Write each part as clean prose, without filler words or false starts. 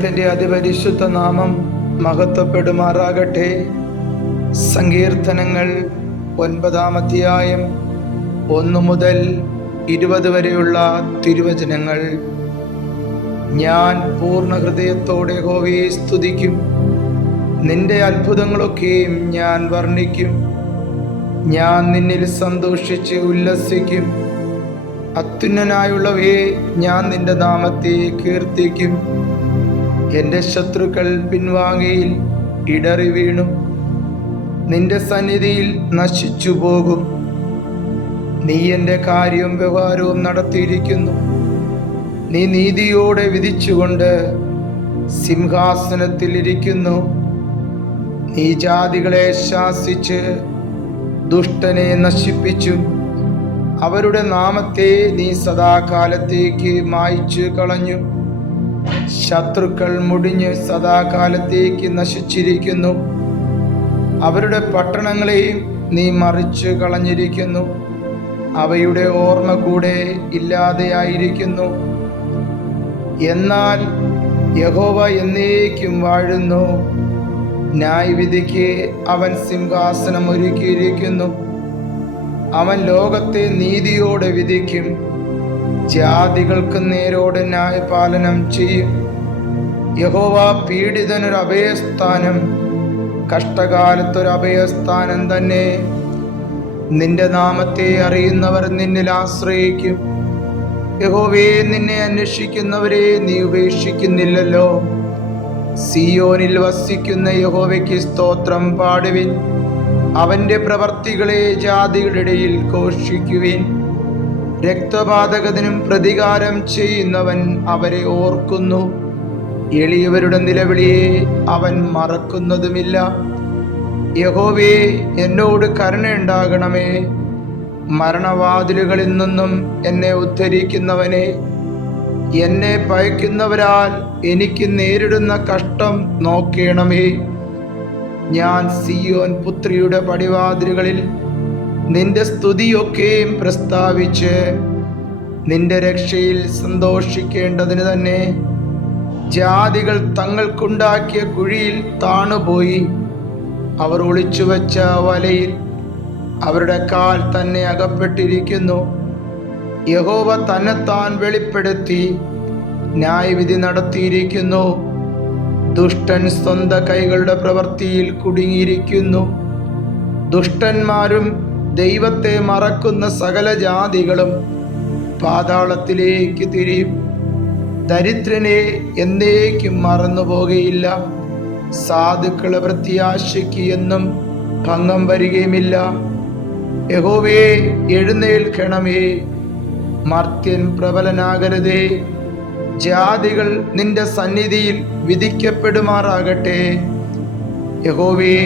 ദൈവത്തിൻ്റെ അതിപരിശുദ്ധ നാമം മഹത്വപ്പെടുമാറാകട്ടെ. സങ്കീർത്തനങ്ങൾ 9-ാം അധ്യായം 1 മുതൽ 20 വരെയുള്ള തിരുവചനങ്ങൾ. ഞാൻ പൂർണ്ണ ഹൃദയത്തോടെ യഹോവയെ സ്തുതിക്കും, നിന്റെ അത്ഭുതങ്ങളൊക്കെയും ഞാൻ വർണ്ണിക്കും. ഞാൻ നിന്നിൽ സന്തോഷിച്ച് ഉല്ലസിക്കും. അത്യുന്നതനായുള്ളവയെ, ഞാൻ നിന്റെ നാമത്തെ കീർത്തിക്കും. എൻ്റെ ശത്രുക്കൾ പിൻവാങ്ങിയിൽ ഇടറി വീണു, നിന്റെ സന്നിധിയിൽ നശിച്ചു പോകും. നീ എൻ്റെ കാര്യവും വ്യവഹാരവും നടത്തിയിരിക്കുന്നു. നീ നീതിയോടെ വിധിച്ചുകൊണ്ട് സിംഹാസനത്തിൽ ഇരിക്കുന്നു. നീ ജാതികളെ ശാസിച്ച് ദുഷ്ടനെ നശിപ്പിച്ചു. അവരുടെ നാമത്തെ നീ സദാകാലത്തേക്ക് മായ്ച്ചു കളഞ്ഞു. ശത്രുക്കൾ മുടിഞ്ഞ് സദാകാലത്തേക്ക് നശിച്ചിരിക്കുന്നു. അവരുടെ പട്ടണങ്ങളെയും നീ മറിച്ചു കളഞ്ഞിരിക്കുന്നു. അവയുടെ ഓർമ്മ കൂടെ ഇല്ലാതെയായിരിക്കുന്നു. എന്നാൽ യഹോവ എന്നേക്കും വാഴുന്നു. ന്യായവിധിക്ക് അവൻ സിംഹാസനം ഒരുക്കിയിരിക്കുന്നു. അവൻ ലോകത്തെ നീതിയോടെ വിധിക്കും. ജാതികൾക്ക് നേരോടെ ന്യായപാലനം ചെയ്യും. യഹോവ പീഡിതനൊരു അഭയസ്ഥാനം, കഷ്ടകാലത്തൊരു അഭയസ്ഥാനം തന്നെ. നിന്റെ നാമത്തെ അറിയുന്നവർ നിന്നിൽ ആശ്രയിക്കും. യഹോവേ, നിന്നെ അന്വേഷിക്കുന്നവരെ നീ ഉപേക്ഷിക്കുന്നില്ലല്ലോ. സിയോനിൽ വസിക്കുന്ന യഹോവയ്ക്ക് സ്തോത്രം പാടുവിൻ. അവന്റെ പ്രവർത്തികളെ ജാതികളുടെ ഇടയിൽ ഘോഷിക്കുവിൻ. രക്തപാതകത്തിനും പ്രതികാരം ചെയ്യുന്നവൻ അവരെ ഓർക്കുന്നു. എളിയവരുടെ നിലവിളിയെ അവൻ മറക്കുന്നതുമില്ല. യഹോവേ, എന്നോട് കരുണയുണ്ടാകണമേ. മരണവാതിലുകളിൽ നിന്നും എന്നെ ഉദ്ധരിക്കുന്നവനെ, എന്നെ ഭയക്കുന്നവരാൽ എനിക്ക് നേരിടുന്ന കഷ്ടം നോക്കേണമേ. ഞാൻ സിയോൻ പുത്രിയുടെ പടിവാതിലുകളിൽ നിന്റെ സ്തുതിയൊക്കെയും പ്രസ്താവിച്ച് നിന്റെ രക്ഷയിൽ സന്തോഷിക്കേണ്ടതിന് തന്നെ. ജാതികൾ തങ്ങൾക്കുണ്ടാക്കിയ കുഴിയിൽ താണുപോയി. അവർ ഒളിച്ചുവെച്ച വലയിൽ അവരുടെ കാൽ തന്നെ അകപ്പെട്ടിരിക്കുന്നു. യഹോവ തന്നെത്താൻ വെളിപ്പെടുത്തി ന്യായവിധി നടത്തിയിരിക്കുന്നു. ദുഷ്ടൻ സ്വന്തം കൈകളുടെ പ്രവൃത്തിയിൽ കുടുങ്ങിയിരിക്കുന്നു. ദുഷ്ടന്മാരും ദൈവത്തെ മറക്കുന്ന സകല ജാതികളും പാതാളത്തിലേക്ക് തിരിയും. ദരിദ്രനെ എന്നേക്കും മറന്നുപോകുകയില്ല. സാധുക്കളെ പ്രത്യാശയ്ക്ക് എന്നും ഭംഗം വരികയുമില്ല. യഹോവേ, എഴുന്നേൽക്കണമേ. മർത്യൻ പ്രബലനാകരുതേ. ജാതികൾ നിന്റെ സന്നിധിയിൽ വിധിക്കപ്പെടുമാറാകട്ടെ. യഹോവേ,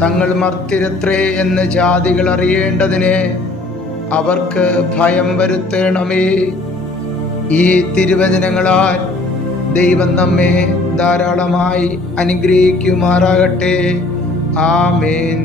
തങ്ങൾ മർത്യരത്രേ എന്ന് ജാതികൾ അറിയേണ്ടതിന് അവർക്ക് ഭയം വരുത്തണമേ. ഈ തിരുവചനങ്ങളാൽ ദൈവം നമ്മെ ധാരാളമായി അനുഗ്രഹിക്കുമാറാകട്ടെ. ആമേൻ.